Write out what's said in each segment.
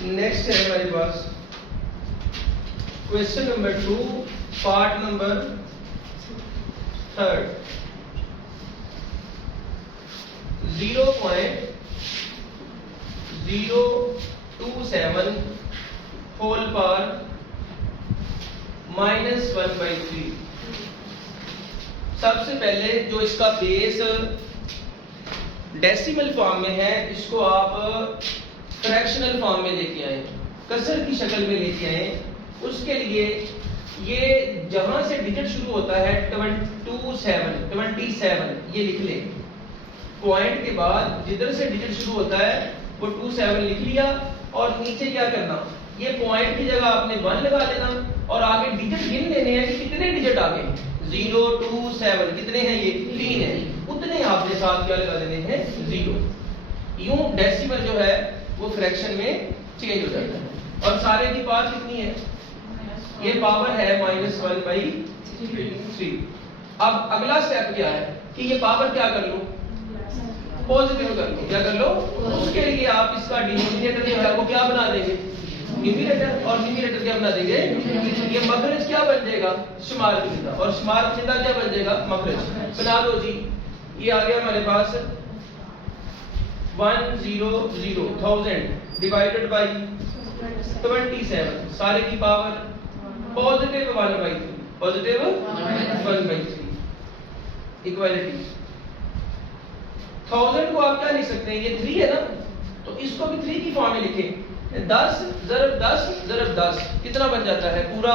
Next है हमारे पास question number 2 part number 3 0.027 whole power -1/3। सबसे पहले जो इसका बेस डेसिमल फॉर्म में है इसको आप फ्रैक्शनल फॉर्म में लेके आए, कसर की शक्ल में लेके आए। उसके लिए ये जहां से डिजिट शुरू होता है 27 ये लिख ले। पॉइंट के बाद जिधर से डिजिट शुरू होता है वो 27 लिख लिया और नीचे क्या करना, ये पॉइंट की जगह आपने 1 लगा देना और आगे डिजिट गिन लेने हैं कि कितने डिजिट आगे 0 2 7 कितने हैं, ये 3 है, उतने आपने साथ क्या लगा देने हैं 0। यूं डेसिमल जो है वो फ्रैक्शन में चेंज हो जाता है। और सारे की पावर कितनी है, ये पावर है -1/3। अब अगला स्टेप क्या है कि ये पावर क्या कर लो, पॉजिटिव कर लो। क्या कर लो, उसके लिए आप इसका डिनोमिनेटर जो है वो क्या बना देंगे, न्यूमरेटर, और न्यूमरेटर क्या बना देंगे, ये मखरज क्या बन जाएगा, शुमार कुनिंदा, और शुमार कुनिंदा क्या बन जाएगा, मखरज। बना दो जी, ये आ गया हमारे पास 100,000 डिवाइडेड बाय 27, सारे की पावर पॉजिटिव 1/3, पॉजिटिव 1/3 इक्वालिटी। 1000 को आप क्या लिख सकते हैं, ये 3 है ना, तो इसको भी 3 की फॉर्म में लिखें। 10 ज़रब 10 ज़रब 10 कितना बन जाता है, पूरा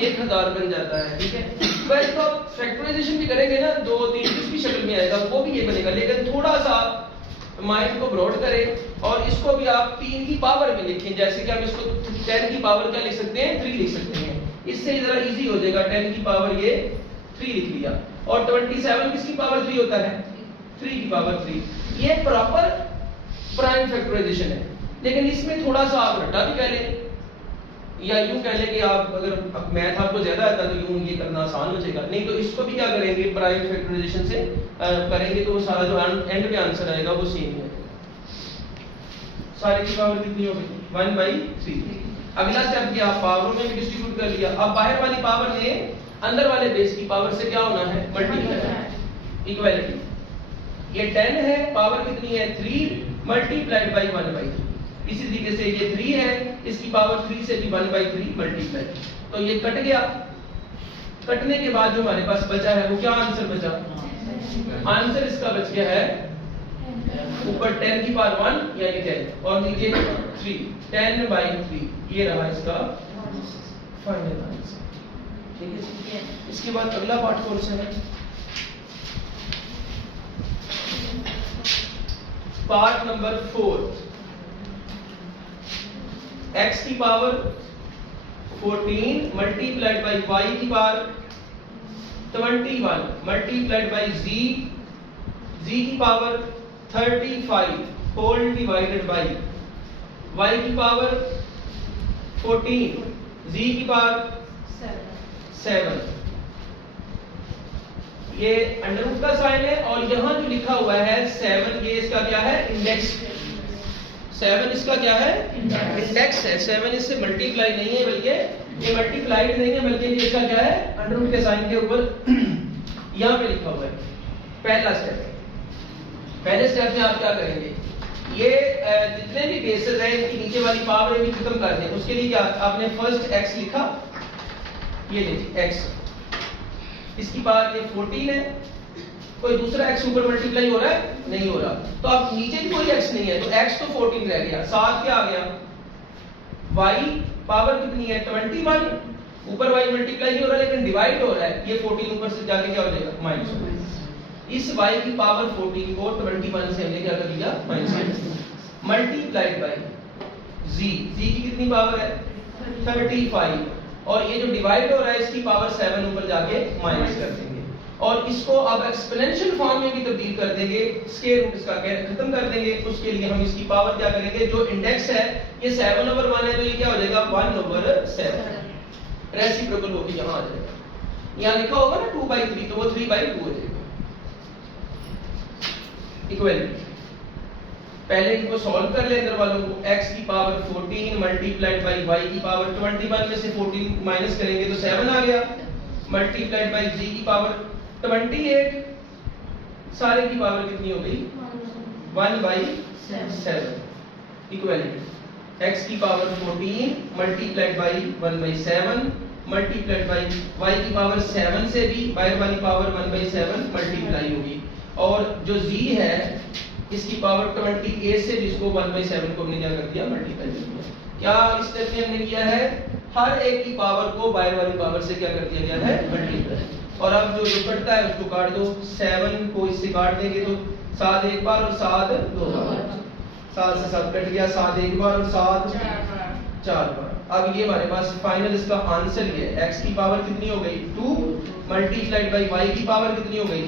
1000 बन जाता है। ठीक है, वैसे तो आप फैक्टराइजेशन भी करेंगे ना 2 3 जिसकी शक्ल में आएगा वो भी ये बनेगा, लेकिन थोड़ा सा माइंड को ब्रॉड करें और इसको भी आप 3 की पावर में लिखें। जैसे कि हम इसको 10 की पावर क्या लिख सकते हैं, 3 लिख सकते हैं, इससे जरा इजी हो जाएगा। 10 की पावर ये 3 लिख लिया, और 27 किसकी पावर 3 होता है, 3 की पावर 3। ये प्रॉपर प्राइम फैक्टराइजेशन है, लेकिन इसमें थोड़ा सा आप रट्टा भी कह लें या यूं कह लें कि आप अगर मैथ आपको ज्यादा आता है तो यूं ये करना आसान हो जाएगा। नहीं तो इसको भी क्या करेंगे, प्राइम फैक्टराइजेशन से करेंगे तो वो सारा जो एंड पे आंसर आएगा वो सेम ही आएगा। सारी की पावर कितनी होगी, 1/3। अगला स्टेप क्या, पावरों में भी डिस्ट्रीब्यूट कर लिया। अब बाहर वाली पावर ने अंदर वाले बेस की पावर से क्या होना है, मल्टीप्लाई, इक्वालिटी। ये 10 है, पावर कितनी है 3 मल्टीप्लाइड बाय 1/3। इसी तरीके से ये 3 है, इसकी पावर 3 से भी 1/3 मल्टीप्लाई, तो ये कट गया। कटने के बाद जो हमारे पास बचा है वो क्या आंसर बचा, आंसर इसका बच गया है ऊपर 10 की पावर 1 यानी 10 और नीचे 3, 10/3 ये रहा इसका फाइनल आंसर। ठीक है, इसके बाद अगला पार्ट कौन सा है, पार्ट नंबर 4। x की पावर 14 मल्टीप्लाइड बाय y की पावर 21 मल्टीप्लाइड बाय z की power 35 whole divided by y की पावर 14 z की पावर 7। ये अंडर रूट का साइन है और यहां जो लिखा हुआ है 7, ये इसका क्या है, इंडेक्स। 7 इसका क्या है, इंडेक्स है। 7 इससे मल्टीप्लाई नहीं है, बल्कि ये मल्टीप्लाइड नहीं है, बल्कि ये इसका क्या है, अंडर रूट के साइन के ऊपर यहां पे लिखा हुआ है। पहला स्टेप, पहले स्टेप में आप क्या करेंगे, ये जितने भी बेसेस हैं इनकी नीचे वाली पावर भी खत्म कर दें। उसके लिए क्या आपने फर्स्ट x लिखा, ये लीजिए x, इसकी पावर ये 14 है, कोई दूसरा x ऊपर मल्टीप्लाई हो रहा है, नहीं हो रहा, तो अब नीचे भी कोई x नहीं है, तो x तो 14 रह गया, साथ क्या आ गया, y पावर कितनी है 21, ऊपर y मल्टीप्लाई नहीं हो रहा लेकिन डिवाइड हो रहा है, ये 14 ऊपर से जाके क्या हो जाएगा माइनस। इस y की पावर 14 को 21 से हमने क्या कर लिया, माइनस, मल्टीप्लाइड बाय z की कितनी पावर है 35, और ये जो डिवाइड हो रहा है इसकी पावर 7 ऊपर जाके माइनस कर देंगे, और इसको अब एक्सपोनेंशियल फॉर्म में भी तब्दील कर देंगे, स्क्वायर रूट इसका खत्म कर देंगे। उसके लिए हम इसकी पावर क्या करेंगे, जो इंडेक्स है ये 7/1 है, तो ये क्या हो जाएगा 1/7, रेसिप्रोकल होकर यहां आ जाएगा। यहां लिखा होगा ना 2/3, तो वो 3/2 हो जाएगा, इक्वालिटी। पहले इनको सॉल्व कर ले अंदर वालों को। x की पावर 14 मल्टीप्लाइड बाई y की पावर 21 में से 14 माइनस करेंगे तो 7 आ गया, मल्टीप्लाइड बाई z की पावर 28, सारे की पावर कितनी हो गई 1/7 इक्वलिटी x की power 14 multiplied by 1/7 multiplied by y की पावर 7 से भी y वाली पावर 1/7 मल्टीप्लाई होगी, और जो z है इसकी पावर 28 से जिसको 1/7 को हमने क्या कर दिया मल्टीप्लाई कर दिया। क्या इस स्टेप में हमने किया है, हर एक की पावर को y वाली पावर से क्या कर दिया गया है मल्टीप्लाई। और अब जो कटता है उसको काट दो, 7 को इससे काट देंगे तो 7 एक बार और 7 दो बार, 7 से 7 कट गया, 7 एक बार और 7 4 बार। अब ये हमारे पास फाइनल इसका आंसर ये है, x की पावर कितनी हो गई 2 मल्टीप्लाइड बाई y की पावर कितनी हो गई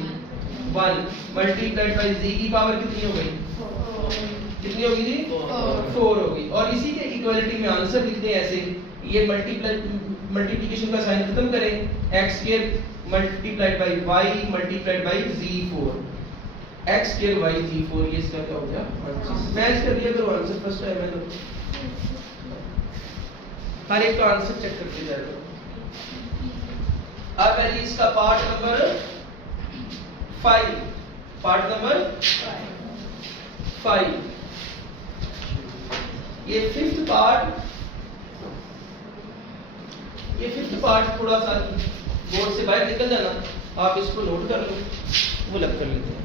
1 मल्टीप्लाइड बाई z की पावर कितनी हो गई, कितनी होगी जी 4 होगी। और इसी के इक्वालिटी में आंसर लिखते हैं ऐसे, ये मल्टीप्लिकेशन का साइन खत्म करें, x square multiplied by y multiplied by z4, x square y z4, ये इसका क्या हो गया मैच कर दिया करो आंसर फर्स्ट टाइम है तो हर एक का आंसर चेक करते जाएगा। अब है जी इसका पार्ट नंबर 5, पार्ट नंबर 5, ये फिफ्थ पार्ट थोड़ा सा बोर्ड से बाहर निकल जाना, आप इसको नोट कर लो, वो लग कर लेते हैं।